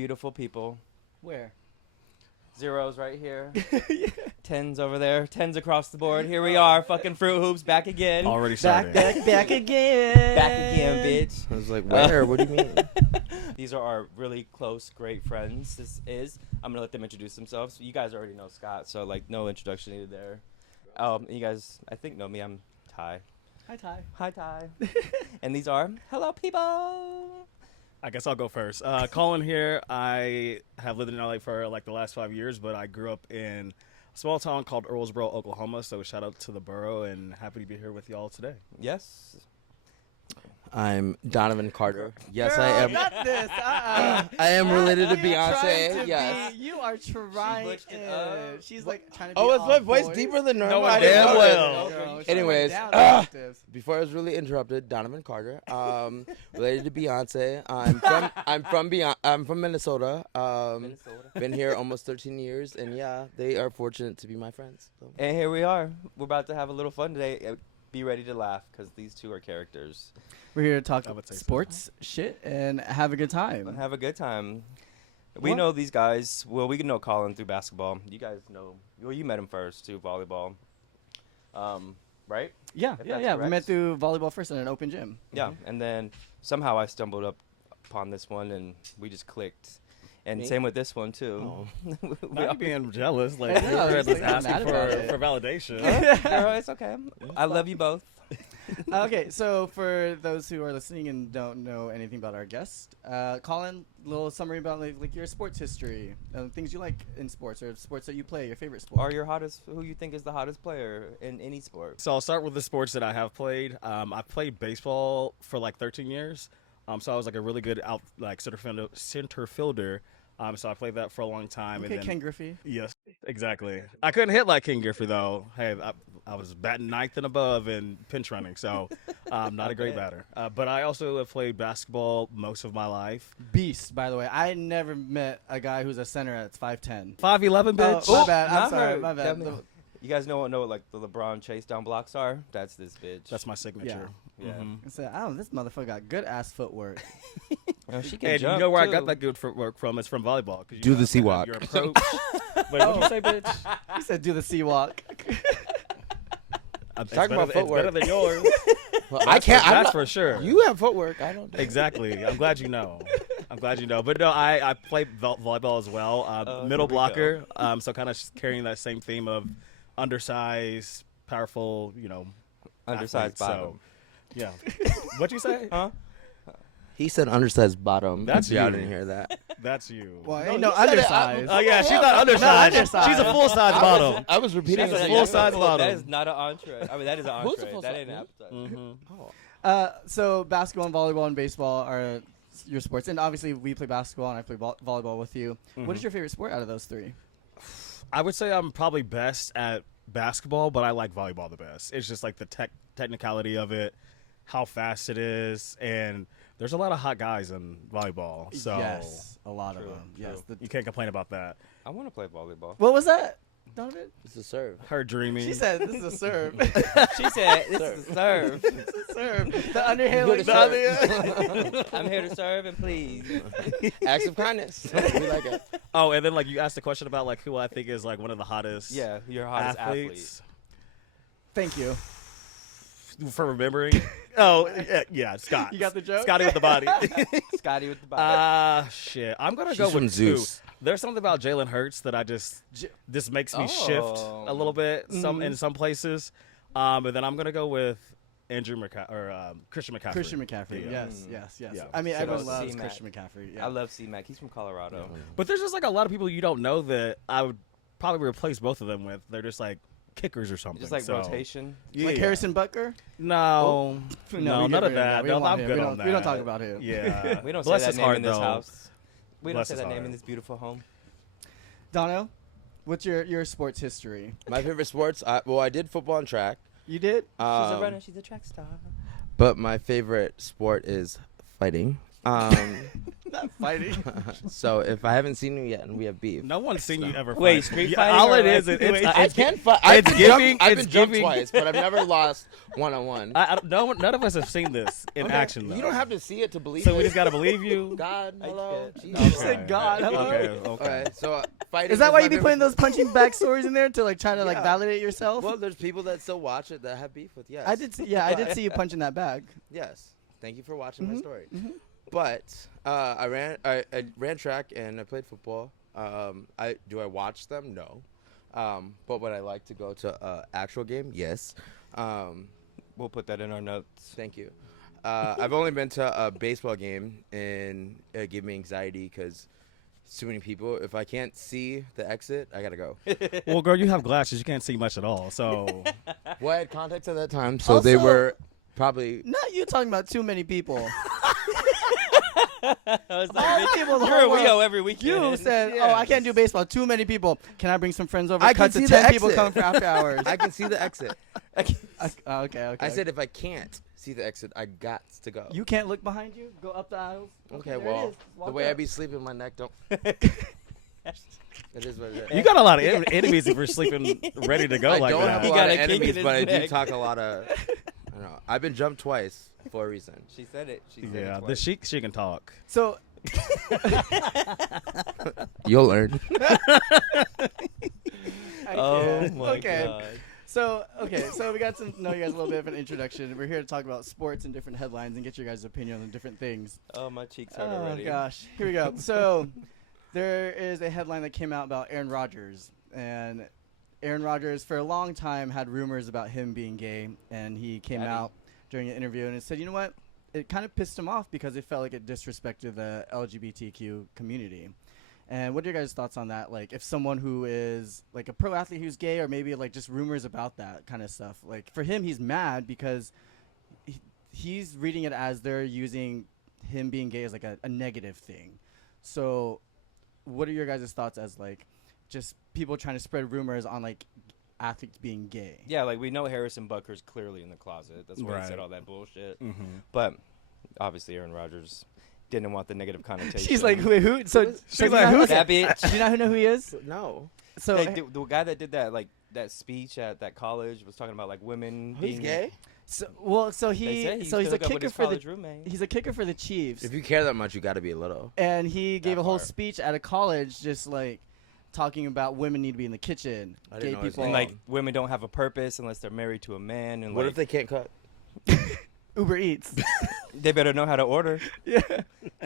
beautiful people. Where? Zeros right here. Yeah. Tens over there. Tens across the board. Here we are. Fucking Fruit Hoops back again. Already started. Back again. Back again, bitch. I was like, where? What do you mean? These are our really close, great friends. I'm going to let them introduce themselves. You guys already know Scott, so, like, no introduction needed there. You guys, I think, know me. I'm Ty. Hi, Ty. Hi, Ty. And these are Hello People. I guess I'll go first. Colin here. I have lived in LA for like the last 5 years, but I grew up in a small town called Earlsboro, Oklahoma. So shout out to the borough and happy to be here with y'all today. Yes. I'm Donovan Carter. Yes, Girl, I am. Not this. I am related to You're trying Beyonce. to Yes. be- you are trying. butched it up. She's like trying to be. Oh, is my on voice voice. deeper than normal? No, I it didn't damn know well. that. Girl, she's Anyways, going down in octaves. Before I was really interrupted, Donovan Carter. Related to Beyonce. I'm from Minnesota. Minnesota. Been here almost 13 years, and yeah, they are fortunate to be my friends. So. And here we are. We're about to have a little fun today. Be ready to laugh because these two are characters. We're here to talk I would say so. sports shit and have a good time. Have a good time. We What? know these guys. Well, we know Colin through basketball. You guys know. Well, you met him first too, volleyball. Right? Yeah, If yeah, that's yeah. We correct. met through volleyball first in an open gym. Yeah. And then somehow I stumbled upon this one, and we just clicked. And Me? same with this one too. Oh. Not being jealous. Like, I know, you're it's just like, I'm asking mad about it. for validation. Girl, it's okay. I love you both. Okay, so for those who are listening and don't know anything about our guest, Colin, little summary about like your sports history, things you like in sports or sports that you play, your favorite sport. Or who you think is the hottest player in any sport? So I'll start with the sports that I have played. I played baseball for like 13 years. So I was like a really good center fielder. So I played that for a long time. Okay, and then, Ken Griffey. Yes, exactly. I couldn't hit like King Griffey though. Hey, I was batting ninth and above in pinch running, so not a great batter. But I also have played basketball most of my life. Beast, by the way. I never met a guy who's a center that's 5'10". 5'11", bitch. Oh, my bad. I'm not sorry. her. My bad. Definitely. You guys know what like the LeBron chase down blocks are? That's this bitch. That's my signature. Yeah. Mhm. I said, oh, this motherfucker got good ass footwork. Oh, she can And jump you know where too. I got that good footwork from? It's from volleyball. 'Cause you Do know the how to have C-walk. Your approach. Wait, what'd you say, bitch? He said, do the sea walk. It's Talking about better- footwork. It's better than yours. Well, I can't. I'm That's not, for sure. You have footwork. I don't. Exactly. I'm glad you know. But no, I played volleyball as well. Middle here we blocker. So kind of carrying that same theme of undersized, powerful, Undersized athlete. bottom. So, yeah. What'd you say? Huh? He said undersized bottom. That's Yeah, I you. didn't hear that. That's you. Well, No, ain't no he said it. undersized. Oh yeah, she's not undersized. undersized. She's a full size bottom. I was repeating. She's a it. full size That bottom. is not an entree. I mean, that is an Who's a entree. full That size? ain't an appetizer. Mhm. So basketball and volleyball and baseball are your sports, and obviously we play basketball and I play volleyball with you. What is your favorite sport out of those three? I would say I'm probably best at basketball, but I like volleyball the best. It's just like the technicality of it, how fast it is, and there's a lot of hot guys in volleyball. So Yes, a lot of True, them. true. Yes. you can't complain about that. I want to play volleyball. What was that, Donovan? It's a serve. Her dreaming. She said, "This is a serve." She said, "This is a serve. It's a serve. The underhandling. Good serve. I'm here to serve and please." Acts of kindness. We like it. Oh, and then like you asked the question about like who I think is like one of the hottest Yeah, your hottest athletes Thank you. for remembering. Oh yeah, Scott. You got the joke? Scotty with the body. athlete. Scotty with the body. Shit. I'm gonna She's go from with two. Zeus. There's something about Jalen Hurts that this makes me shift Oh. a little bit in some places. And then I'm gonna go with Christian McCaffrey. Christian McCaffrey. Yeah. Yes. Yeah. I mean, Shout everyone out loves C-Mac. Christian McCaffrey. Yeah. I love C-Mac. He's from Colorado. But there's just like a lot of people you don't know that I would probably replace both of them with. They're just like kickers or something. Just like So, rotation. Like yeah. Harrison Butker. No, we none get of rid that. We don't No, want I'm him. good we on don't, that. We don't talk about him. Yeah. We don't Bless say his that name heart, in this though. house. We don't Bless say his that name heart. in this beautiful home. Dono, what's your sports history? My favorite sports. I did football and track. You did? She's a Um, runner. She's a track star. But my favorite sport is fighting. Not fighting. So if I haven't seen you yet and we have beef, No one's seen you ever. Wait, fight. street Yeah, fighting All or it like- is, wait, I can't fight. I've it's been giving- jumped, I've it's been jumped giving- twice, but I've never lost one-on-one. none of us have seen this in Okay, action. Though. You don't have to see it to believe So it. we just gotta believe you. God, hello. can't. Jesus. You said God. Hello. Okay. All right, so fighting. Is that why my you be favorite- putting those punching bag stories in there to like try to like Yeah. validate yourself? Well, there's people that still watch it that have beef with. Yes, I did. I did see you punching that bag. Yes, thank you for watching my story. Mhm. But I ran track and I played football. Do I watch them? No. But would I like to go to an actual game? Yes. We'll put that in our notes. Thank you. I've only been to a baseball game, and it gave me anxiety because too many people. If I can't see the exit, I gotta go. Well, girl, you have glasses. You can't see much at all. So Well, I had contacts at that time, so they Also- were probably. Not you talking about too many people. I was All the people in the you're whole a Rio world. every weekend. You said, "Oh, I can't do baseball. Too many people. Can I bring some friends over? I Cut can to see the 10 people exit. coming for after hours." I can see the exit. Okay. I said if I can't see the exit, I got to go. You can't look behind you. Go up the aisles. Okay, there it well, is. Walk the way I up. be sleeping, my neck don't. It is what it is. you got a lot of enemies if you're sleeping ready to go I like don't have that. a He lot got of a kink in enemies, his but I do neck. talk a lot of. I don't know. I've been jumped twice for a reason. She said it. She said Yeah, it the twice. she can talk. So You'll learn. I Oh can't. my okay. god. So we got to know you guys a little bit of an introduction. We're here to talk about sports and different headlines and get your guys' opinion on different things. Oh, my cheeks hurt Oh already. gosh, here we go. So there is a headline that came out about Aaron Rodgers, and Aaron Rodgers for a long time had rumors about him being gay, and he came Daddy. out during an interview and said, you know what? It kind of pissed him off because it felt like it disrespected the LGBTQ community. And what are your guys' thoughts on that? Like, if someone who is like a pro athlete who's gay, or maybe like just rumors about that kind of stuff. Like for him, he's mad because he's reading it as they're using him being gay as like a negative thing. So, what are your guys' thoughts as like just people trying to spread rumors on like athletes being gay? Yeah, like we know Harrison Butker's clearly in the closet. That's why he said Right. all that bullshit. Mm-hmm. But obviously, Aaron Rodgers didn't want the negative connotation. She's like, wait, who? So She's do like, you know who's who- that bitch? Do you not know who he is? No. So Like, the guy that did that, like that speech at that college, was talking about like women Who's being gay? so They he say so he's a hook up with kicker his for the college roommate. he's a kicker for the Chiefs. If you care that much, you got to be a little. And he gave That a whole part. speech at a college just like talking about women need to be in the kitchen. I didn't Gay know his people And like women don't have a purpose unless they're married to a man. And What like, if they can't cook? Uber Eats. they better know how to order. Yeah.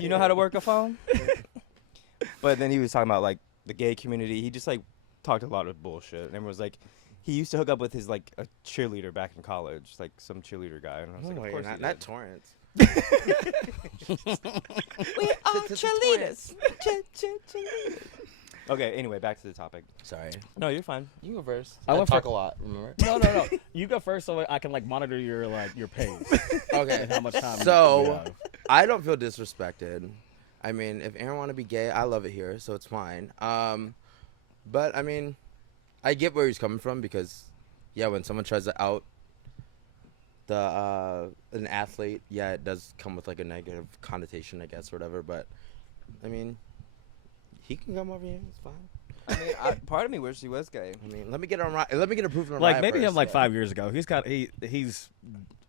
You know how to work a phone? But then he was talking about like the gay community. He just like talked a lot of bullshit. And everyone was like, he used to hook up with his like a cheerleader back in college, like some cheerleader guy. And I was like, of course he not did. Torrance. We are cheerleaders. Cheerleaders. Okay, anyway, back to the topic. Sorry. No, you're fine. You go first. I I went talk for- a lot, remember? No. You go first so I can like monitor your pace Okay. and how much time. we So, have. I don't feel disrespected. I mean, if Aaron want to be gay, I love it here, so it's fine. But I mean, I get where he's coming from because, yeah, when someone tries to out an athlete, yeah, it does come with like a negative connotation, I guess, or whatever. But I mean, he can come over here. It's fine. I mean, part of me wished he was gay. I mean, let me get approved on like Riot maybe first, him like yeah. 5 years ago. He's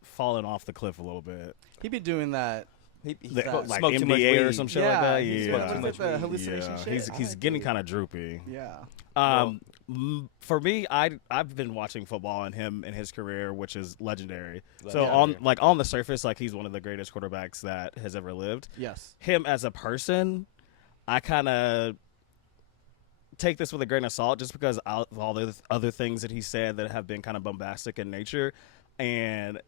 fallen off the cliff a little bit. He'd be doing that. He Like smoked too much MDA or weed. some shit Yeah, like that. he smoked Yeah, too much the weed. hallucination yeah. shit. He's I getting agree. kind of droopy. Yeah. For me, I've been watching football and him and his career, which is legendary. So Legendary. on the surface, like he's one of the greatest quarterbacks that has ever lived. Yes. Him as a person, I kind of take this with a grain of salt, just because of all the other things that he said that have been kind of bombastic in nature. And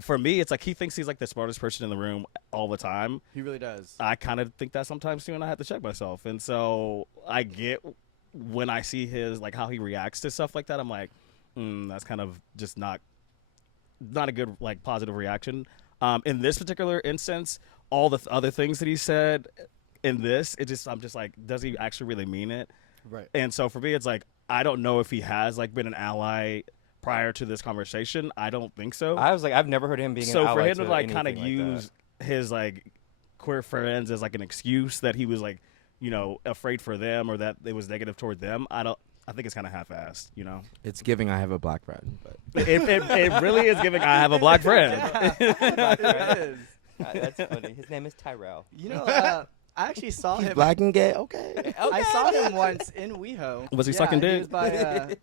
for me, it's like he thinks he's like the smartest person in the room all the time. He really does. I kind of think that sometimes too, and I have to check myself. And so I get when I see his like how he reacts to stuff like that, I'm like, that's kind of just not a good like positive reaction. In this particular instance, all the other things that he said in this, I'm just like, does he actually really mean it? Right. And so for me, it's like I don't know if he has like been an ally prior to this conversation. I don't think so. I was like, I've never heard him being So an for ally him to like kind of use his like queer friends as like an excuse that he was like, afraid for them or that it was negative toward them. I think it's kind of half-assed, It's giving I have a black friend, but It really is giving I have a black friend. It is. That's funny. His name is Tyrell. I actually saw him. black and gay. Okay. I saw him once in WeHo. Was he sucking dick?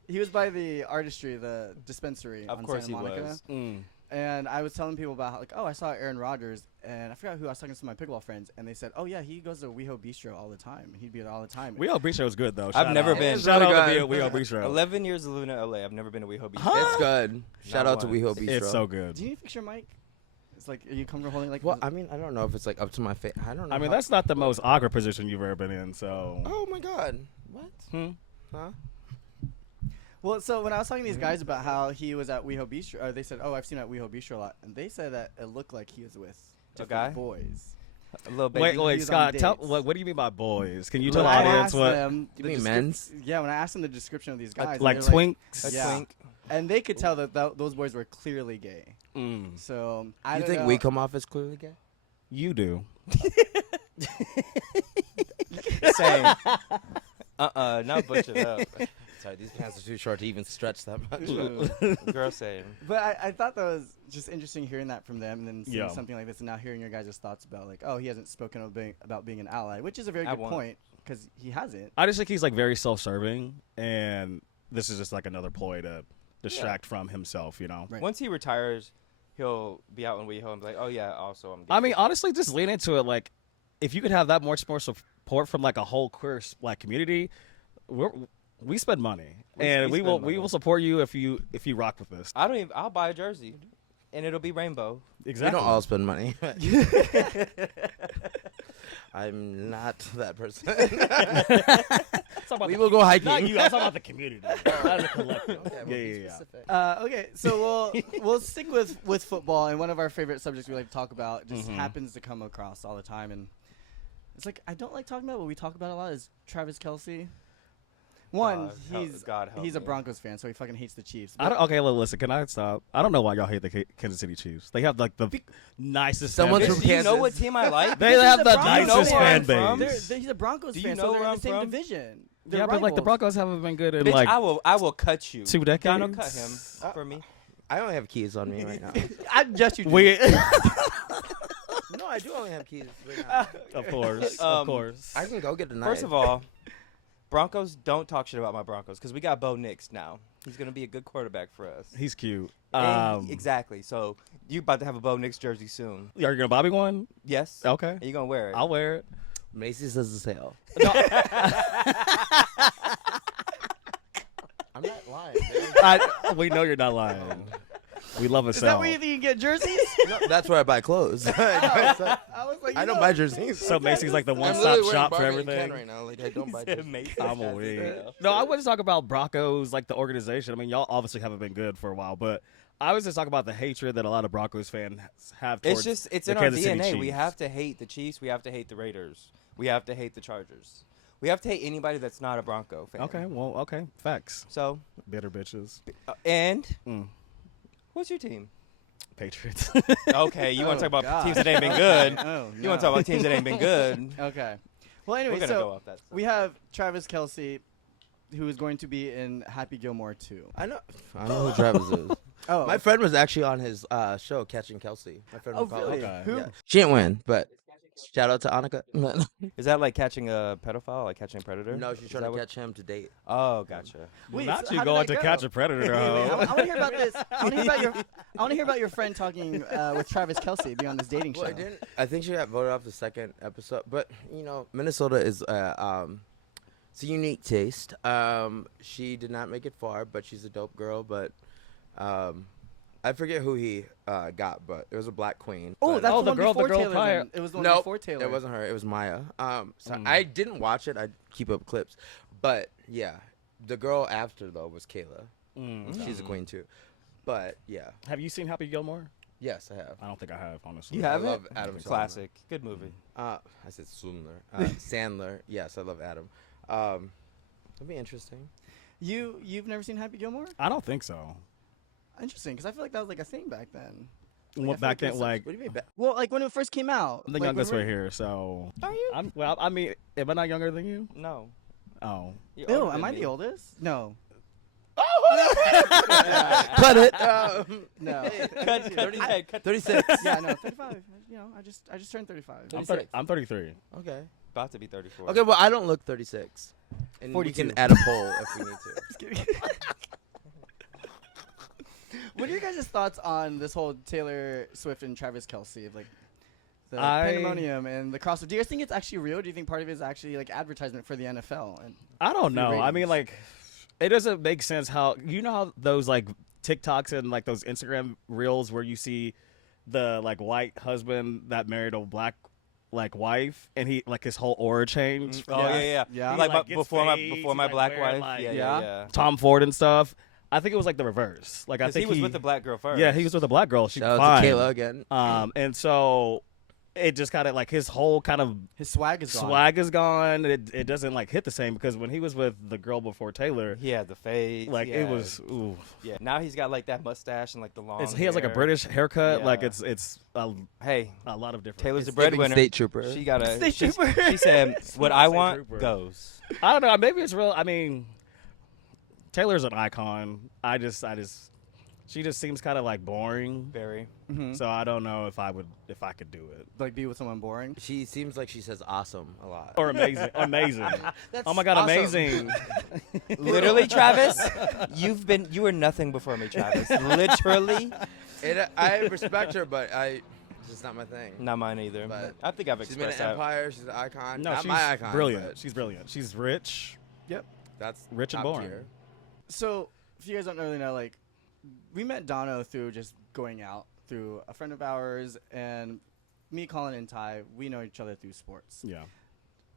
He was by the artistry, the dispensary Of on course Santa he Monica. was. And I was telling people about how, I saw Aaron Rodgers, and I forgot who I was talking to my pickleball friends, and they said, oh yeah, he goes to WeHo Bistro all the time. He'd be there all the time. WeHo Bistro is good though. I've never out. been. Shout Really out to good. WeHo Bistro. 11 years of living in LA. I've never been to WeHo Beach. It's good. Shout out to once. WeHo Bistro. It's so good. Do you need to fix your mic? It's like, are you comfortable holding like? Well, I mean, I don't know if it's like up to my face. I don't know. I mean, how- that's not the most awkward position you've ever been in. So. Oh my God. What? Huh? Well, so when I was talking to these guys about how he was at WeHo Bistro, they said, "Oh, I've seen him at WeHo Bistro a lot," and they said that it looked like he was with A different guy? boys. A little baby. Wait, He was on Scott. Tell dates. what do you mean by boys? Can you When tell the I audience asked what? them You the mean descrip- men's? Yeah, when I asked them the description of these guys, Like they're twinks? A yeah. twink. and they could tell that those boys were clearly gay. Mm, So I You don't think know. we come off as clearly gay? you do. Same. Not butch it up. Sorry, these pants are too short to even stretch that much. Girl, same. But I thought that was just interesting hearing that from them, and then seeing Yeah. something like this, and now hearing your guys' thoughts about like, oh, he hasn't spoken about being an ally, which is a very I good won't. point because he hasn't. I just think he's like very self-serving, and this is just like another ploy to distract from himself. Right. Once he retires, he'll be out in WeHo and be like, oh, yeah, also I'm gay. I mean, honestly, just lean into it. Like, if you could have that much more support from like a whole queer black community, we spend money, and we we will spend money. support you if you rock with this. I'll buy a jersey, and it'll be rainbow. We Exactly. don't all spend money. I'm not that person. We will go hiking. Not you. I'm talking about the community. Not the collective. Yeah. Okay, so we'll stick with football, and one of our favorite subjects we like to talk about just happens to come across all the time, and it's like I don't like talking about, but we talk about a lot is Travis Kelce. One, God help he's a me. Broncos fan, so he fucking hates the Chiefs. Okay, listen. Can I stop? I don't know why y'all hate the Kansas City Chiefs. They have like the nicest. Someone fan from base. Do you know Kansas. what team I like? They Because have he's the a Broncos nicest fan. fan base. He's a Broncos Do you fan, know so where they're in I'm the same from? division. They're Yeah, but like the rivals. Broncos haven't been good in Bitch, like I will cut you. 2 decades. Donald, cut him for me. I only have keys on me right now. I just you. we. No, I do only have keys right now. Of course, Um, of course. I can go get the knife. First of all, Broncos don't talk shit about my Broncos because we got Bo Nix now. He's gonna be a good quarterback for us. He's cute. And exactly. So you about to have a Bo Nix jersey soon? Are you gonna buy me one? Yes. Okay, Are you gonna wear it? I'll wear it. Macy's says the sale. I'm not lying. We know you're not lying. We love a Is sell. that where you think you can get jerseys? No, that's where I buy clothes. I was like, I don't buy jerseys. So Macy's like the I'm one-stop literally wearing shop for Barbie and everything. Ken right now. Like I don't buy jerseys. I'm a weed. No, I want to talk about Broncos, like the organization. I mean, y'all obviously haven't been good for a while, but I was just talking about the hatred that a lot of Broncos fans have towards It's the in our Kansas City DNA. We Chiefs. have to hate the Chiefs. We have to hate the Raiders. We have to hate the Chargers. We have to hate anybody that's not a Bronco fan. Okay, facts. So, Bitter bitches. and Mm. what's your team? Patriots. Okay, you want to Oh, talk about God. teams that ain't been good. Oh, You want to talk about teams that ain't been good. Okay. Well, We're anyway, gonna go so off that. we have Travis Kelce, who is going to be in Happy Gilmore 2. I know who Travis is. Oh, My friend was actually on his show, Catching Kelsey. My friend oh from college. really? Okay. Who? Yeah. She didn't win, but shout out to Annika. Is that like catching a pedophile, like catching a predator? No, she's Is trying that to what- catch him to date. Oh, gotcha. Wait, Not so you how did going that to go? catch a predator. Wait, I ho. want to hear about this. I want to hear about your friend talking with Travis Kelce, be on this dating show. Well, I think she got voted off the second episode, but Minnesota is it's a unique taste. She did not make it far, but she's a dope girl. But I forget who he got, but it was a black queen. Oh, But, that's Oh, the the one girl- the before girl Taylor. prior- Then. It was the one no, before Taylor. it wasn't her. It was Maya. So Mm. I didn't watch it. I keep up clips, but yeah, the girl after though was Kayla. Mm. She's a queen too. But yeah, Have you seen Happy Gilmore? yes, I have. I don't think I have, honestly. You I haven't? love Adam Sandler. Classic. Good movie. I said Sandler. Sandler. Yes, I love Adam. It'll be interesting. You've never seen Happy Gilmore? I don't think so. Interesting, because I feel like that was like a thing back then. Well, feel back like it then, was like What do you mean? Well, like when it first came out. I'm the like, youngest when right here, so Are you? Well, I mean, am I not younger than you? No. Oh, You're Ew, older am than I me. the oldest? No. Cut it. No. Cut 36. Yeah, no, 35. You know, I just turned 35. I'm 33. Okay. About to be 34. Okay, well, I don't look 36. And 42. we can add a poll if we need to. Just kidding. What are your guys' thoughts on this whole Taylor Swift and Travis Kelce, like the pandemonium and the crossover? Do you guys think it's actually real? Do you think part of it is actually like advertisement for the NFL? And I don't the know. I mean, ratings? like, it doesn't make sense how how those like TikToks and like those Instagram reels where you see the like white husband that married a black like wife and he like his whole aura changed. Oh yeah. Yeah. He, Like, like, gets before fades, before he's, my like, black wearing, wife. like- yeah, Yeah. yeah. Tom Ford and stuff. I think it was like the reverse. Like I 'Cause think he was with the black girl first. Yeah, he was with a black girl. She Shout was out fine. to Kayla again. And so it just kind of like his whole kind of his swag is gone. swag is gone. It doesn't like hit the same because when he was with the girl before Taylor, He had the fade. like he it had- was. Ooh. Yeah. Now he's got like that mustache and like the long. He has like a hair. British haircut. Like Yeah. it's a Hey, lot of different. Taylor's a It's giving breadwinner. State trooper. She got a. State She trooper. said, "What I State want trooper. goes." I don't know. Maybe it's real. I mean, Taylor's an icon. She just seems kind of like boring. Very. Mhm. So I don't know if I could do it. Like be with someone boring. She seems like she says awesome a lot. Or amazing, amazing. That's Oh my god, awesome. amazing! Literally, Travis, you were nothing before me, Travis. Literally, I respect her, but it's just not my thing. not mine either. But I think I've She's been an expressed that. empire. She's an icon. No, not she's my icon. brilliant. but She's brilliant. She's rich. That's Rich and top boring. tier. So if you guys don't really know, like we met Dono through just going out through a friend of ours, and me, Colin, and Ty, we know each other through sports. Yeah.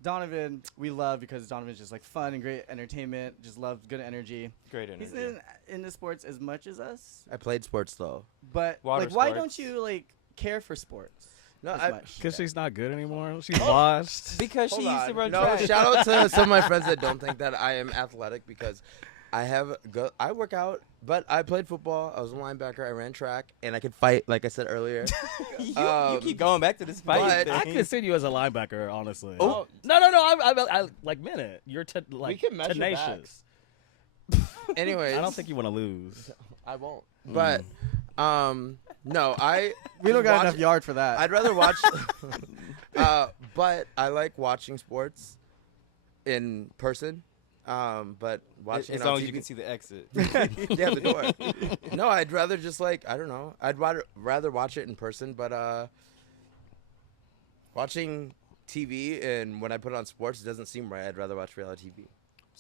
Donovan, we love because Donovan's just like fun and great entertainment. Just loves good energy. Great energy. He's into sports as much as us, I played sports though. but Water like, why sports. don't you like care for sports No, as I- much? Because she's not good anymore. She's washed. because she Hold used to on. run No, track. shout out to some of my friends that don't think that I am athletic because I work out, but I played football. I was a linebacker. I ran track, and I could fight, like I said earlier. you keep going back to this fight. but- I consider you as a linebacker, honestly. Oh. No. I like meant it. You're like can measure tenacious. Anyways, I don't think you want to lose. I won't. But no, We don't got watch- enough yard for that. I'd rather watch. But I like watching sports in person. But watching as it long on as you TV can see the exit. yeah, the door. No, I'd rather just like I don't know. I'd rather watch it in person, but watching TV and when I put on sports, it doesn't seem right. I'd rather watch reality TV.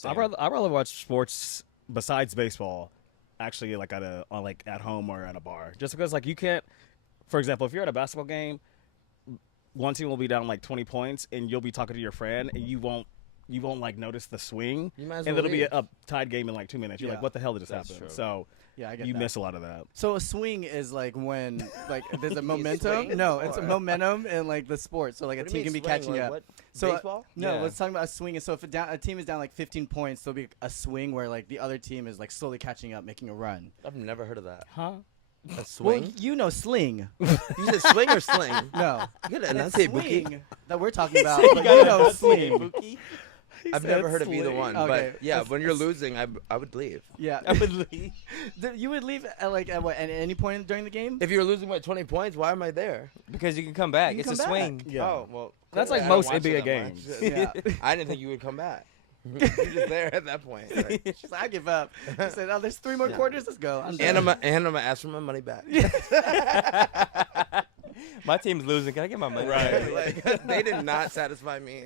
I'd rather watch sports besides baseball, actually, like at home or at a bar. Just because like you can't. For example, if you're at a basketball game, one team will be down like 20 points, and you'll be talking to your friend, and you won't like notice the swing, You might as and well it'll be leave. a tied game in like 2 minutes. You're Yeah, like, what the hell did just that's happen? true. So yeah, I get you that. miss a lot of that. So a swing is like when like there's a swing momentum. No, it's a or- momentum in like the sport. So like a What do you team can mean be swing? catching Like up. what? So Baseball? no, Yeah. let's talk about a swing. And so if a team is down like 15 points, there'll be a swing where like the other team is like slowly catching up, making a run. I've never heard of that. Huh? A swing? Well, you know sling. You said swing or sling? No, You gotta it's enunciate, Bookie. swing that we're talking about. But you know sling. I've never heard of either one. Okay, But yeah, that's- when you're losing, I would leave. Yeah, I would leave. You would leave at like at what at any point during the game. If you're losing by 20 points, why am I there? Because you can come back. You It's can a come swing. back. Yeah. Oh, well. That's clearly like I don't most watch it NBA that much. games. Yeah. I didn't think you would come back. You're just there at that point. Like, She's like, I give up. She said, "Oh, there's 3 more Yeah. quarters. Let's go." I'm and done. I'm gonna ask for my money back. My team's losing. Can I get my money? Right. Like they did not satisfy me.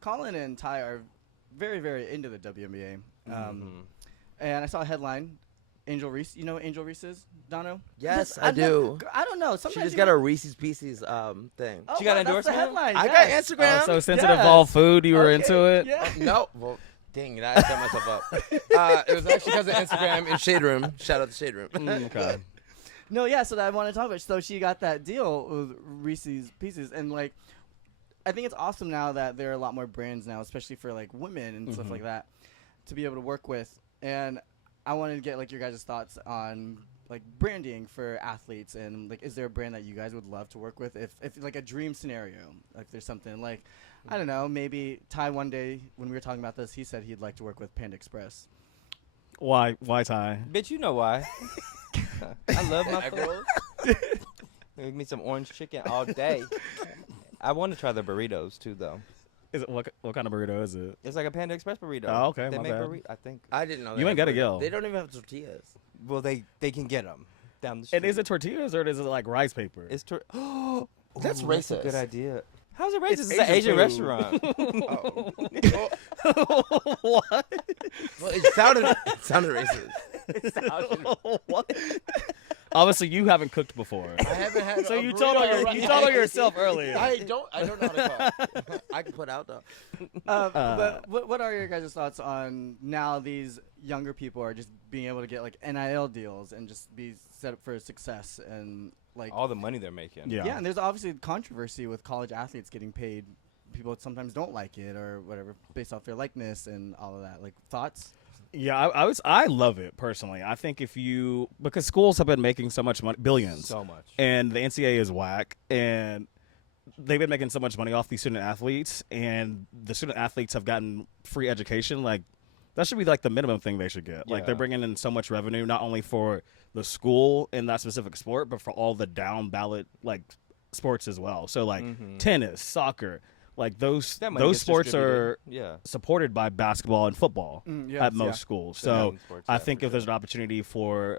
Colin and Ty are very, very into the WNBA. And I saw a headline, Angel Reese. You know what Angel Reese is, Dono? Yes, Just- I do. I don't know. She Sometimes just you got might- a Reese's Pieces thing. Oh, She got wow, an that's the endorsement? headline. I yes. got Instagram. So since it Yes. involved food, you were Okay, into it. Yeah. No, well, dang it, I set myself up. It was actually because of Instagram and Shade Room. Shout out to Shade Room. Okay. No, yeah. So that I want to talk about. So she got that deal with Reese's Pieces, and like, I think it's awesome now that there are a lot more brands now, especially for like women and stuff like that, to be able to work with. And I wanted to get like your guys' thoughts on like branding for athletes, and like is there a brand that you guys would love to work with if like a dream scenario, like there's something like I don't know, maybe Ty one day when we were talking about this, he said he'd like to work with Panda Express. Why Ty? Bitch, you know why. I love my food. Give me some orange chicken all day. I want to try the burritos too, though. Is it what kind of burrito is it? It's like a Panda Express burrito. Oh, okay, They my make bad. I think. I didn't know that. You ain't gotta go. They don't even have tortillas. Well, they can get them down the street. And is it tortillas or is it like rice paper? It's That's That's a racist. good idea. How's it racist? It's an Asian Asian food. restaurant. What? Well, it sounded racist. What? Obviously, you haven't cooked before. I haven't had. So a you told on yourself earlier. I don't know how to cook. I can put out though. But what are your guys' thoughts on now these younger people are just being able to get like NIL deals and just be set up for success and like All the money they're making. Yeah. yeah, and there's obviously controversy with college athletes getting paid. People sometimes don't like it or whatever based off their likeness and all of that. Like thoughts? Yeah, I love it personally. I think because schools have been making so much money, billions, So much. and the NCAA is whack, and they've been making so much money off these student athletes, and the student athletes have gotten free education. Like that should be like the minimum thing they should get. Like Yeah. they're bringing in so much revenue, not only for the school in that specific sport, but for all the down ballot like sports as well. So like tennis, soccer, like those That money those gets sports are distributed. supported by basketball and football Yeah, at most schools. The So mountain sports, I yeah, think for if there's sure. an opportunity for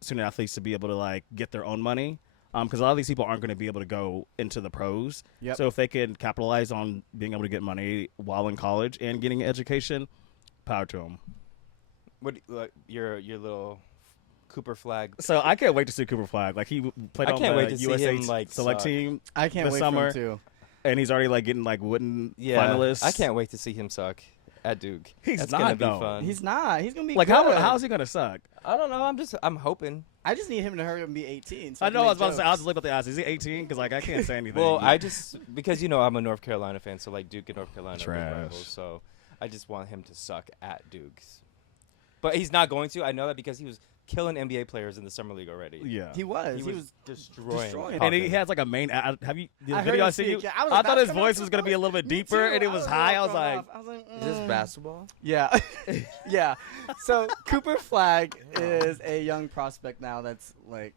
student athletes to be able to like get their own money, because a lot of these people aren't going to be able to go into the pros. Yep. So if they can capitalize on being able to get money while in college and getting an education, power to them. What like, your little Cooper flag? So I can't wait to see Cooper Flag. Like he played I on can't the wait to see USA him, like, select suck. team, I can't The wait summer. for him too. and he's already like getting like wooden Yeah, finalists. I can't wait to see him suck at Duke. He's That's not, gonna be though. fun. He's not. He's gonna be Like good. how's he gonna suck? I don't know. I'm hoping. I just need him to hurry up and be 18. So I can know. I make was about to say. I was jokes. looking about to ask. Is he 18? Because like I can't say anything. Well, I just because I'm a North Carolina fan, so like Duke and North Carolina are big Trash. rivals. So I just want him to suck at Duke's. But he's not going to. I know that because he was killing NBA players in the summer league already. yeah. He was. He was destroying. And he has like a main. Have you the I heard video him I sent you? speak, yeah, I was I like, thought that's his gonna voice be was gonna be a little bit Me deeper, too. and it was high. I was like, Is this basketball? Yeah, yeah. So Cooper Flag is a young prospect now that's like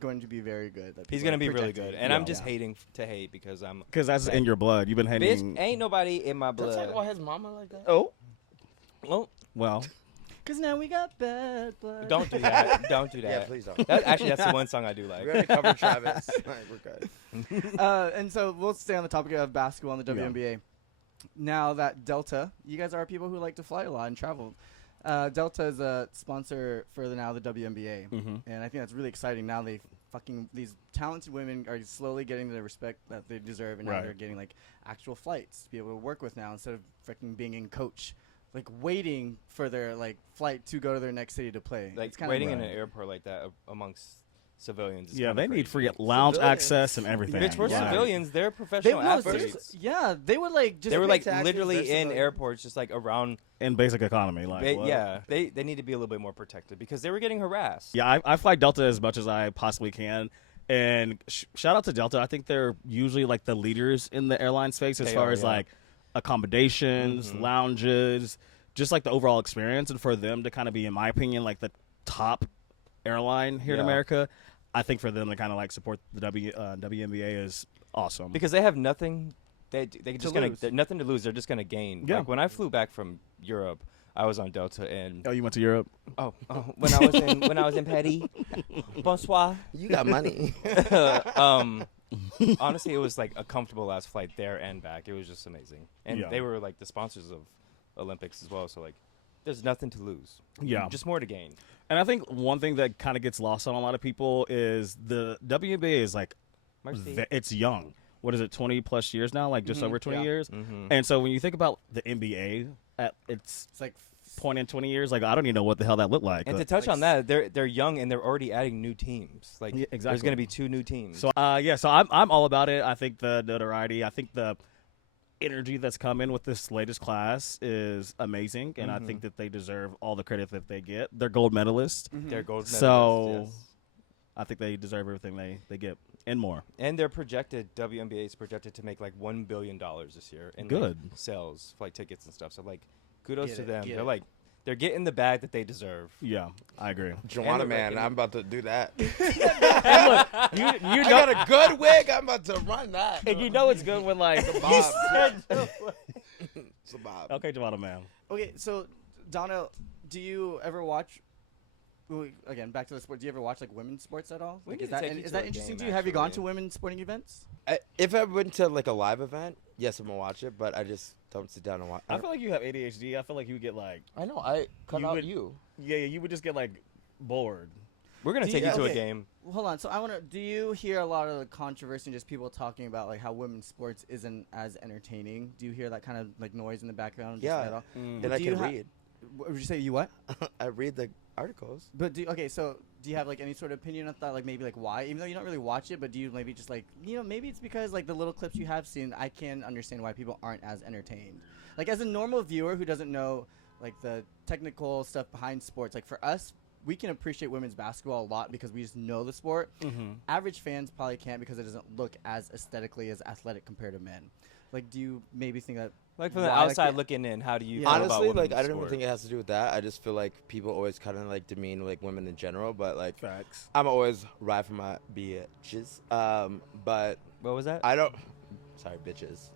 going to be very good. that He's people gonna are be really projecting. good, and Yeah. I'm just hating to hate because I'm. because that's in your blood. You've been hating. Bitch, ain't nobody in my Don't talk blood. about his mama like that. Oh, Well, well. Cause now we got bad blood. don't do that. Don't do that. Yeah, please don't. Actually, that's the one song I do like. We already covered Travis. Like, we're good. And so we'll stay on the topic of basketball and the Yeah. WNBA. Now that Delta, you guys are people who like to fly a lot and travel. Delta is a sponsor for the WNBA, and I think that's really exciting. Now these talented women are slowly getting the respect that they deserve, and now Right. they're getting like actual flights to be able to work with now instead of freaking being in coach, like waiting for their like flight to go to their next city to play. Like It's kinda waiting in right. an airport like that amongst civilians. Is Yeah, kinda they need crazy. free lounge Civilians. access and everything. Bitch, we're Like, civilians. They're They, professional no, athletes. seriously, yeah, they would like just They were pay like taxes, literally they're in civilians. airports, just like around. in basic economy. Like, what? Yeah, they need to be a little bit more protected because they were getting harassed. Yeah, I fly Delta as much as I possibly can. And shout out to Delta. I think they're usually like the leaders in the airline space as They far are, as yeah. like accommodations, lounges, just like the overall experience. And for them to kind of be, in my opinion, like the top airline here in Yeah. America, I think for them to kind of like support the WNBA is awesome. Because they have nothing. They just gonna lose. they're nothing to lose. They're just gonna gain. Yeah. Like when I flew back from Europe, I was on Delta and Oh, you went to Europe? when I was in Paris, bonsoir. You got money. Honestly, it was like a comfortable last flight there and back. It was just amazing, and Yeah. they were like the sponsors of Olympics as well. So like, there's nothing to lose. Yeah. just more to gain. And I think one thing that kind of gets lost on a lot of people is the WNBA is like, Merci. it's young. What is it, 20 plus years now? Like just over 20 yeah. years? Mhm. And so when you think about the NBA at its It's like point in 20 years, like I don't even know what the hell that looked like. And to touch on that, they're young and they're already adding new teams. Like Yeah, there's exactly. going to be 2 new teams. So so I'm all about it. I think the notoriety, I think the energy that's come in with this latest class is amazing, and I think that they deserve all the credit that they get. They're gold medalists. they're gold medalists. So yes. I think they deserve everything they get and more. And they're projected, WNBA is projected to make like $1 billion this year in Good. like, sales, flight tickets and stuff. So like, kudos Get to it, them. get They're it. like, they're getting the bag that they deserve. Yeah, I agree. Joanna, And man, like- I'm about to do that. And look, you I know, got a good wig. I'm about to run that. and you know it's good when like It's a you bob. said. It's a bob. Okay, Javada, man. Okay, so Donna, do you ever watch? Again, back to the sport. Do you ever watch like women's sports at all? We Like, need is to that take you is to that a interesting to game, you? Have you gone to actually. women's sporting events? If I went to like a live event, yes, I'm gonna watch it. But I just don't sit down and watch. I feel like you have ADHD. I feel like you would get like, I know. I cut You out would- you. yeah, you would just get like bored. We're going to Do take you- you to okay. a game. Well, hold on. So I want to. Do you hear a lot of the controversy and just people talking about like how women's sports isn't as entertaining? Do you hear that kind of like noise in the background? Just Yeah. at all? And But I do you can ha- read. What would you say? You what? I read the articles. But okay, so do you have like any sort of opinion on that? Like maybe like why? Even though you don't really watch it, but do you maybe just like maybe it's because like the little clips you have seen, I can understand why people aren't as entertained. Like as a normal viewer who doesn't know like the technical stuff behind sports, like for us, we can appreciate women's basketball a lot because we just know the sport. Mm-hmm. Average fans probably can't because it doesn't look as aesthetically as athletic compared to men. Like, do you maybe think that? Like from the why, like, outside the- looking in, how do you Yeah. feel about Honestly, like women's I don't even sport? think it has to do with that. I just feel like people always kind of like demean like women in general, but like Facts. I'm always ride for my bitches. But What was that? I don't. Sorry, bitches.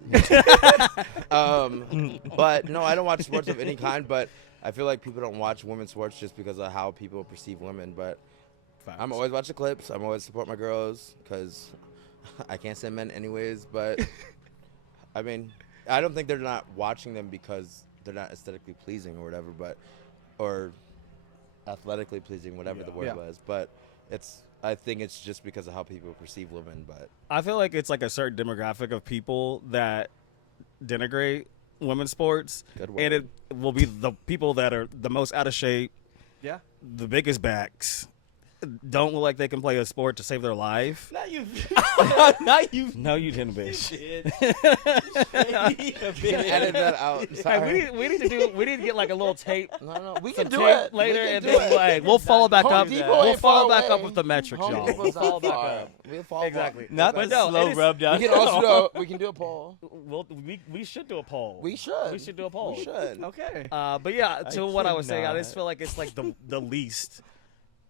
But no, I don't watch sports of any kind. But I feel like people don't watch women's sports just because of how people perceive women. But Facts. I'm always watch the clips. I'm always support my girls because I can't stand men anyways. But I mean, I don't think they're not watching them because they're not aesthetically pleasing or whatever, but or athletically pleasing, whatever the word Yeah. was. But I think it's just because of how people perceive women. But I feel like it's like a certain demographic of people that denigrate women's sports, good word. and it will be the people that are the most out of shape, Yeah. the biggest backs, don't look like they can play a sport to save their life. Not you. Not you. No, you didn't, bitch. Edit that out. Hey, Sorry. we need to get like a little tape. No, we Some can do tape it later, We can and do then it. like we'll follow back Home up. Depot We'll ain't follow far back up away. with the metrics, Home y'all. Depot's We'll follow not back far. up. We'll follow Exactly. back. Not But the no, slow it is- rub down. We can also we can do a poll. We should do a poll. We should. We should do a poll. We should. Okay. But yeah, to what I was saying, I cannot. just feel like it's like the least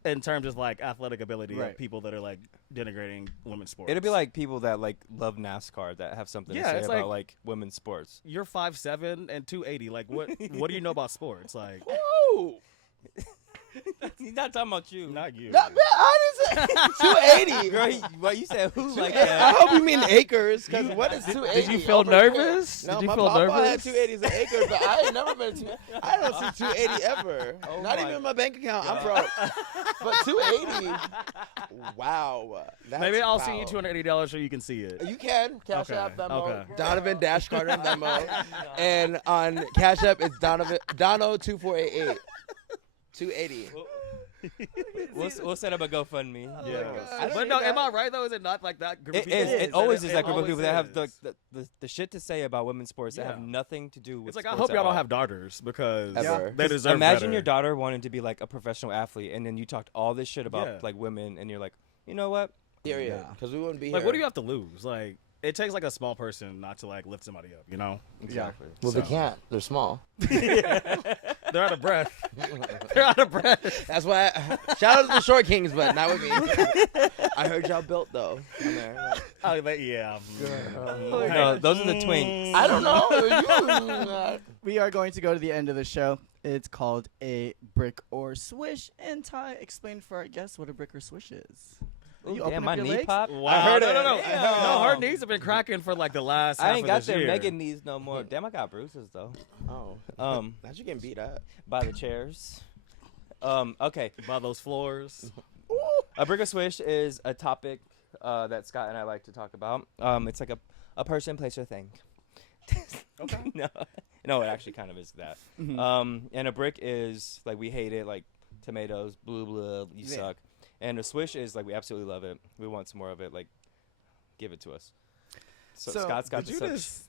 in terms of like athletic ability Right. of people that are like denigrating women's sports. It'd be like people that like love NASCAR that have something Yeah, to say it's about like- like women's sports. you're 5'7" and 280. Like what do you know about sports? Like Woo! He's not talking about you. not you. Not bad. I didn't say 280. Girl, what you said? Who like I that? hope you mean acres, because what is 280? Did you feel over here? nervous? No, Did you my feel papa nervous? had 280s an acre, but I ain't never been to. I don't see 280 ever. Oh Not my even in my bank account. I'm God. broke. But 280. Wow. That's Maybe I'll send you foul. $280 so you can see it. You can Cash Okay, App Venmo. okay. Donovan Dash Carter Venmo, and on Cash App it's Dono 2488. 280. We'll set up a GoFundMe. Yeah. I don't But need no, that. am I right though? Is it not like that group of It people? is. It is. always It is that group of always people that have is. the shit to say about women's sports that have Yeah. nothing to do with. It's like I sports hope at y'all don't all. have daughters because Ever. they deserve Imagine better. your daughter wanting to be like a professional athlete, and then you talked all this shit about Yeah. like women, and you're like, you know what? Period. Yeah. Because we wouldn't be Like, here. what do you have to lose? Like, it takes like a small person not to like lift somebody up, you know? Exactly. Well, they So- can't. They're small. They're out of breath. They're out of breath. That's why. Shout out to the Short Kings, but not with me. I heard y'all built though. I'm there, like, Oh, but yeah. No, those are the twinks. I don't know. We are going to go to the end of the show. It's called a brick or swish, and Ty explained for our guests what a brick or swish is. Ooh, You damn, open my up your knee legs? popped. Wow. I heard no, it. no, no. Damn. No, her knees have been cracking for like the last half I ain't of got this them year. Megan knees no more. Damn, I got bruises though. Oh. Now you getting beat up. by the chairs. Okay. By those floors. A brick or swish is a topic that Scott and I like to talk about. It's like a person, place, or thing. Okay. No, it actually kind of is that. Mhm. And a brick is like we hate it, like tomatoes, blah blah, you Yeah. suck. And a swish is like we absolutely love it. We want some more of it. Like, give it to us. So, So, Scott's got Did you the just?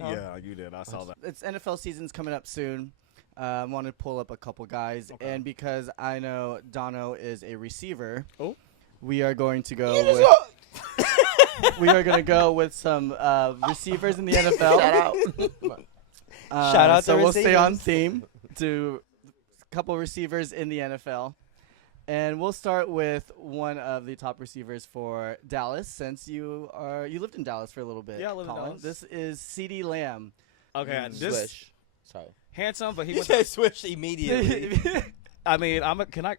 Huh? Yeah, you did. I saw that. It's NFL season's coming up soon. I want to pull up a couple guys, Okay. and because I know Dono is a receiver, Oh. we are going to go with we are going to go with some receivers in the NFL. Shout out. Shout out so to we'll stay on receivers. theme to a couple receivers in the NFL. And we'll start with one of the top receivers for Dallas, since you lived in Dallas for a little bit. Yeah, I lived in Colin. Dallas. This is CeeDee Lamb. Okay, this Swish. Sorry. handsome, but he You went. said switch immediately. I mean,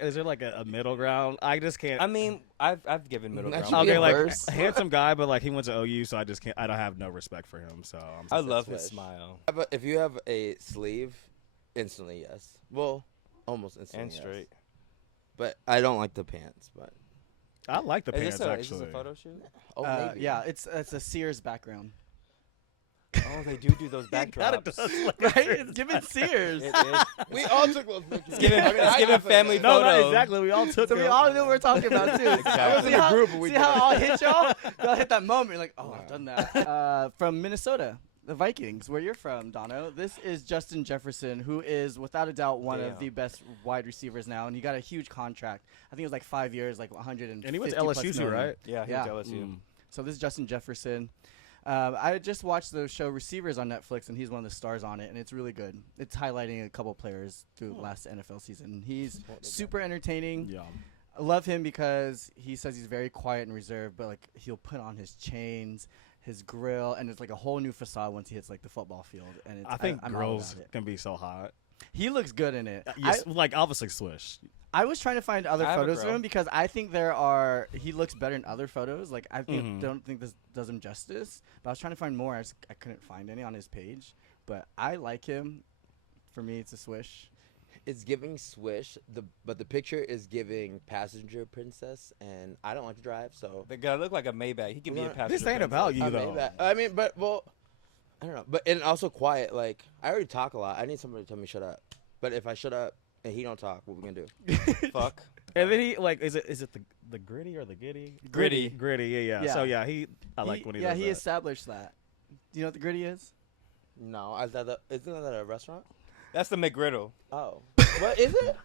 is there like a middle ground? I just can't. I mean, I've given middle That ground. should be okay, a like verse. handsome guy, but like he went to OU, so I just can't. I don't have no respect for him. So I I'm love his switch. smile If you have a sleeve, instantly yes. Well, almost instantly and yes. straight. But I don't like the pants. But I like the pants Is this actually. a photo shoot? maybe. Yeah, it's a Sears background. Oh, they do those Kinda backdrops. does look Right? like It's giving Sears. It is. We all took those pictures. It's giving family No, photo. exactly. We all took So we them. all knew what we're talking about too. I was See in a how, group and we see did how it. it all hit y'all? Y'all hit that moment. You're like, oh, I've done that. From Minnesota, the Vikings, where you're from, Dono. This is Justin Jefferson, who is without a doubt one of Damn. the best wide receivers now, and he got a huge contract. I think it was like 5 years, like 150. And he went to plus LSU too, million. right? Yeah, he Yeah. went to LSU. So this is Justin Jefferson. I just watched the show Receivers on Netflix, and he's one of the stars on it, and it's really good. It's highlighting a couple players through last NFL season. He's super entertaining. Yeah. I love him because he says he's very quiet and reserved, but like he'll put on his chains, his grill, and it's like a whole new facade once he hits like the football field. And it's, I think I'm all girls about it. can be so hot. He looks good in it. Yes, like obviously Swish. I was trying to find other I have a photos of grill. him because I think he looks better in other photos. Like I think, don't think this does him justice. But I was trying to find more. I couldn't find any on his page. But I like him. For me, it's a Swish. It's giving Swish, but the picture is giving passenger princess, and I don't like to drive, so. The guy look like a Maybach. He can be a This passenger. This ain't princess. about you I though. mean, but I don't know. But and also quiet. Like I already talk a lot. I need somebody to tell me shut up. But if I shut up and he don't talk, what we gonna do? Fuck. And then he like is it the gritty or the giddy? Gritty. Gritty, yeah. Yeah. So yeah, I like when he does he that. established that. Do you know what the gritty is? No, isn't that a restaurant? That's the McGriddle. Oh, what is it?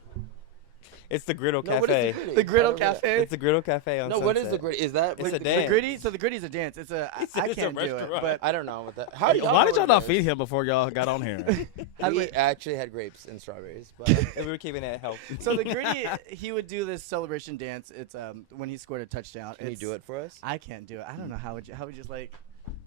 It's the Griddle No, what is Cafe. the gritty? The Griddle I don't know that. Cafe. It's the Griddle Cafe on No, what is the Sunset. gritty? Is that? It's a The dance. gritty. So the gritty's a dance. It's a. He I said it's a can't do it, restaurant. but I don't know what that. How do y'all Why know did y'all what not it feed is? him before y'all got on here? We actually had grapes and strawberries, but And we were keeping it healthy. so the gritty, he would do this celebration dance. It's when he scored a touchdown. can you do it for us? I can't do it. I don't know how would you just like.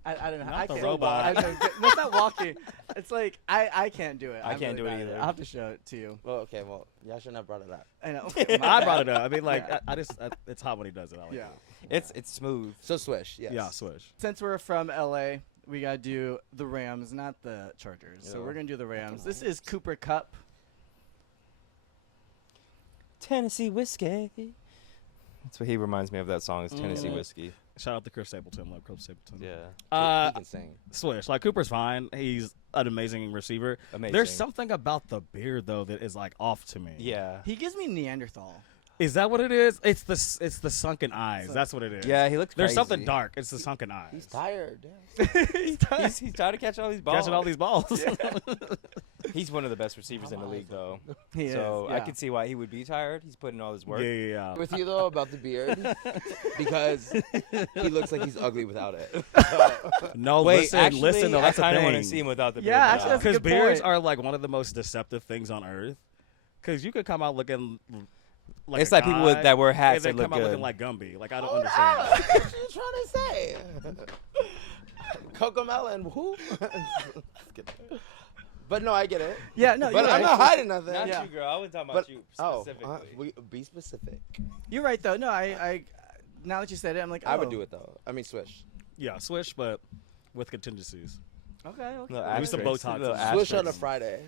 I don't know. Not I the can't. robot. I don't, that's not walking. It's like I can't do it. I I'm can't really do it bad at either. I'll have to show it to you. Well, okay. Well, y'all shouldn't have brought it up. I know. I brought it up. I mean, like Yeah. I just it's hot when he does it. I like Yeah. it. It's smooth. So Swish, yes. Yeah, Swish. Since we're from LA, we gotta do the Rams, not the Chargers. So Yeah. we're gonna do the Rams. This is Cooper Kupp. Tennessee whiskey. That's what he reminds me of. That song is Tennessee whiskey. Shout out to Chris Stapleton. Love Chris Stapleton. Yeah. He can sing. Swish. Like Cooper's fine. He's an amazing receiver. Amazing. There's something about the beard though that is like off to me. Yeah. He gives me Neanderthal. Is that what it is? It's the sunken eyes. That's what it is. Yeah, he looks There's crazy. something dark. It's the sunken eyes. He's tired. He's tired. He's trying to catch all these balls. Catching all these balls. He's one of the best receivers in the league, though. He So is, I yeah. can see why he would be tired. He's putting all his work. Yeah. With you though about the beard, because he looks like he's ugly without it. No, Wait, listen, actually, listen. Though, I that's the kind of thing. want to see him without the beard. Yeah, now. actually, that's a Because good beards point. are like one of the most deceptive things on earth. Because you could come out looking like It's a like people guy, that wear hats and then that look come out good. looking like Gumby. Like I don't Hold understand. on, what you trying to say? Coco Melon, who? But no, I get it. Yeah, no, But you're I'm right. not hiding nothing. Not Yeah. you, girl. I wasn't talking But about you oh, specifically. be specific. You're right though. No, I now that you said it, I'm like, I would oh. do it though. I mean, Swish. Yeah, Swish, but with contingencies. Okay. Little Maybe some asterisks, Botox. little Swish on a asterisks. Friday.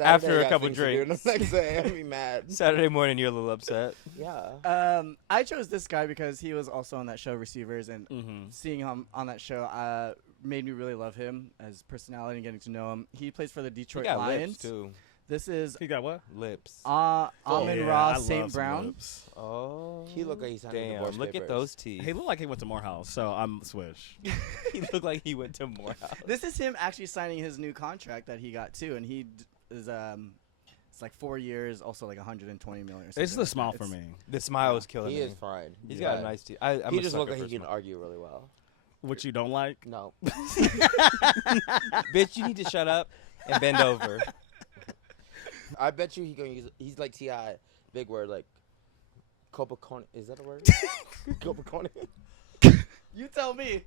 After Saturday, I a got couple things to do, drinks. The next day, I'd be mad. Saturday morning, you're a little upset. Yeah. I chose this guy because he was also on that show Receivers, and Mm-hmm. seeing him on that show made me really love him as personality and getting to know him. He plays for the He Detroit got Lions. lips, too. This is He got what? Lips. Amon Yeah, I Ross love St. some Brown. lips. Oh. He looked like he signed Damn, divorce look at papers. those teeth. He looked like he went to Morehouse, so I'm Swish. He looked like he went to Morehouse. This is him actually signing his new contract that he got too, and he is It's like 4 years, also like 120 million. Or It's something the like smile that. for me. The smile is killing He me. is fine. He's got a but nice teeth. I'm He a just sucker looks like for he can smile. argue really well. Which you don't like? No. Bitch, you need to shut up and bend over. I bet you he's like T.I. Big word like Copacone. Is that a word? Copacone? You tell me.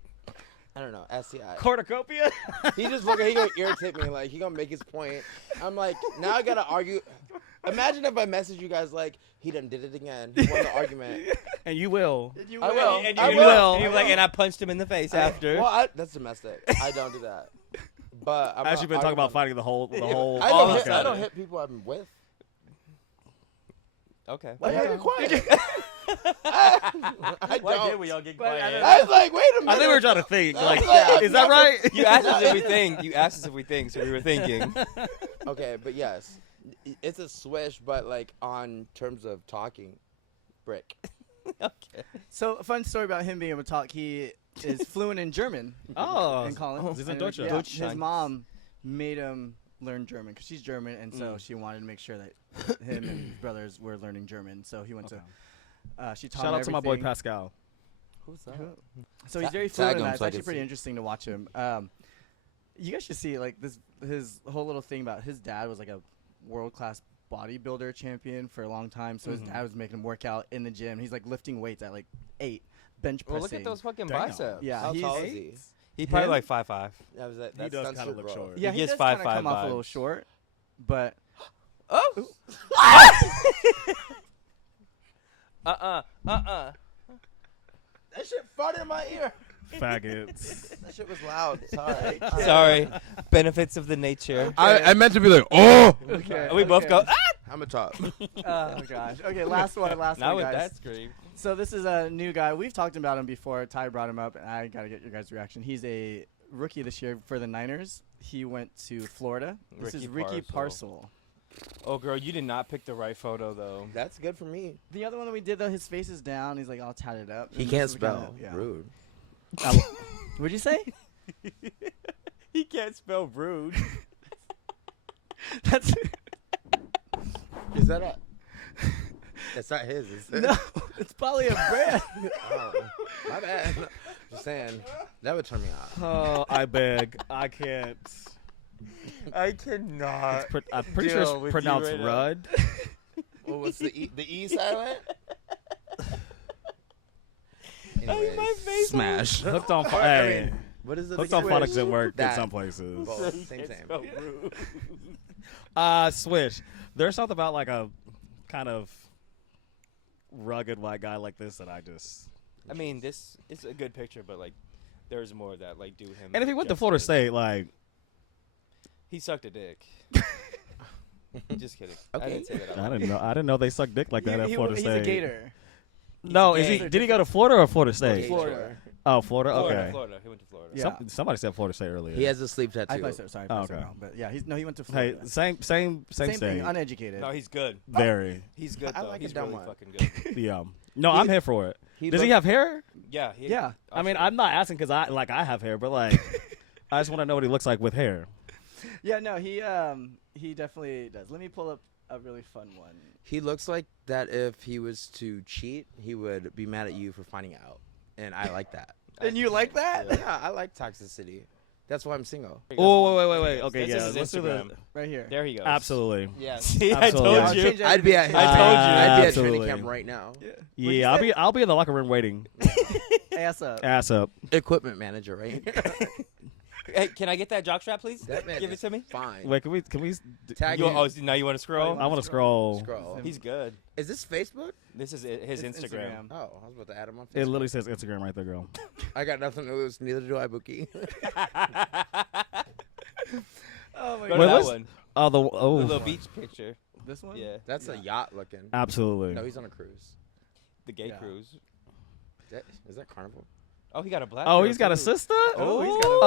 I don't know. S.T.I. Cornucopia? He just look like he gonna irritate me. Like he gonna make his point. I'm like, now I gotta argue. Imagine if I message you guys like he done did it again. He won the argument. And you will. You I will. And I you will. And you're like, and I punched him in the face after. Well, that's domestic. I don't do that. But I'm As you've been talking about fighting the whole I all don't, hit, podcast. I don't hit people I'm with. Okay. Why you get quiet? I Why don't. did we all get But I quiet? don't I was like, wait a minute. I think we were trying to think. Like, Yeah. is that right? You asked us if we think. You asked us if we think, so we were thinking. Okay, but yes, it's a swish, but like on terms of talking, brick. Okay. So, a fun story about him being able to talk. He is fluent in German. Oh, in Colin. Sie sind And, Deutsche. yeah, Deutsch his sein. mom made him learn German because she's German, and so she wanted to make sure that him and his brothers were learning German. So he went Okay. to. She taught Shout him out to my boy everything. Pascal. Who's that? So he's very Tag fluent in him that. It's so I actually can pretty see. interesting to watch him. You guys should see like this. His whole little thing about his dad was like a world class bodybuilder champion for a long time. So his dad was making him work out in the gym. He's like lifting weights at like 8, bench Well, pressing. look at those fucking Damn. biceps. Yeah, How he's tall is he? He probably Him? like 5'5". That was that. He That's does censored, kinda look bro. short. Yeah, He he gets does kind of 5'5" come off a little vibes. short, but Oh. Uh-uh. That shit farted in my ear. Faggots. That shit was loud. Sorry. Sorry. Benefits of the nature. I meant to be like, oh. okay. We both go, ah! I'm a top. Oh gosh. Okay, last one, Not one, with guys. that scream. So this is a new guy. We've talked about him before. Ty brought him up, and I gotta get your guys' reaction. He's a rookie this year for the Niners. He went to Florida. This is Ricky Parcel. Oh, girl, you did not pick the right photo, though. That's good for me. The other one that we did though, his face is down. He's like all tatted up. He And can't this is kinda- spell. yeah. Rude. What'd you say? He can't spell rude. That's Is that a? It's not his. Is it? no. It's probably a brand. Oh, my bad. Just saying. That would turn me off. Oh, I beg. I can't. I cannot. I'm pretty sure deal it's with pronounced you right now. Rudd. What was the E? The E silent? Ay, my face. Smash. Hooked on I hey, mean, what is it? hooked on again? phonics at work in That. some places. Both. He Same, can't same. spell rude. Swish. There's something about like a kind of rugged white guy like this that I just. I mean, this is a good picture, but, like, there's more that, like, do him. And if he went to Florida justice. State, like, He sucked a dick. Just kidding. Okay. I didn't say that. I didn't know they suck dick like that at Florida He's State. a Gator. No, He's is a he? Gator. Did he go to Florida or Florida State? Florida. Oh, Florida. Florida, Okay. Florida. He went to Florida. Yeah. Somebody said Florida State earlier. He has a sleep tattoo. I thought so. Sorry. Oh, I thought so okay. wrong. But yeah, he went to Hey, Florida. same Same state. thing. Uneducated. No, he's good. Very. He's good, I though. like a He's dumb really one. fucking good. Yeah. No, I'm here for it. Does he have hair? Yeah. Yeah. I mean, I'm not asking because I have hair, but like, I just want to know what he looks like with hair. Yeah. No. He definitely does. Let me pull up a really fun one. He looks like that if he was to cheat, he would be mad at you for finding out. And I like that. And you like that? Yeah, I like toxicity. That's why I'm single. Oh, wait. Okay, This yeah. is his Let's do the. Instagram. Right here. There he goes. Absolutely. Yeah. See, Absolutely. I I'll told change you. it. I'd be at Absolutely. training camp right now. Yeah. What'd you Yeah, say? I'll be in the locker room waiting, Ass up. ass up. Equipment manager, right? Hey, can I get that jockstrap, please? That man Give it is to me. Fine. Wait, can we? Tag You, him. now you want to scroll? I want to scroll. Scroll. He's good. Is this Facebook? This is his It's Instagram. Oh, I was about to add him on It Facebook. literally says Instagram right there, girl. I got nothing to lose. Neither do I, Bookie. Oh my Go to god. Wait, that what's- one. Oh, the The little oh, beach picture. This one? Yeah. That's a yacht looking. absolutely. No, he's on a cruise. The gay Yeah. cruise. Is that Carnival? Oh, he got a black. Oh, girl, he's got a too. sister. Oh, he's got a.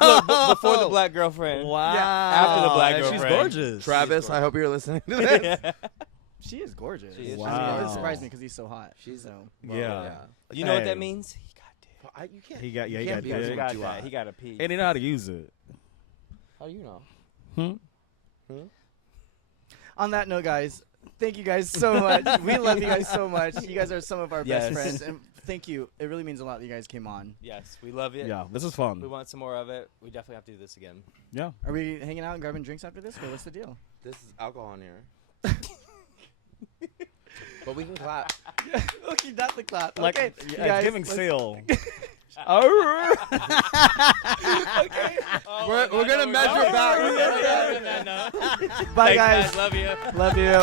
Oh, Look, before the black girlfriend. Wow. After the black And she's girlfriend. gorgeous. Travis, I hope you're listening to this. She is gorgeous. She is. Wow. It surprised me because he's so hot. She's so. Yeah. You know what Hey. that means? He got dick. You can't. He got- yeah, you he can't got be dick. on He what got you that. are. He got a piece. And he know how to use it. How do you know? Hmm? On that note, guys, thank you guys so much. We love you guys so much. You guys are some of our best Yes. friends, and thank you. It really means a lot that you guys came on. Yes, we love it. Yeah, this is fun. We want some more of it. We definitely have to do this again. Yeah. Are we hanging out and grabbing drinks after this, or what's the deal? This is alcohol in here. But we can clap. Okay, that's the clap. Like, Okay, yeah, you guys, it's giving let's- seal. Okay. We're gonna measure back. Bye, Thanks, guys. Love you. Love you.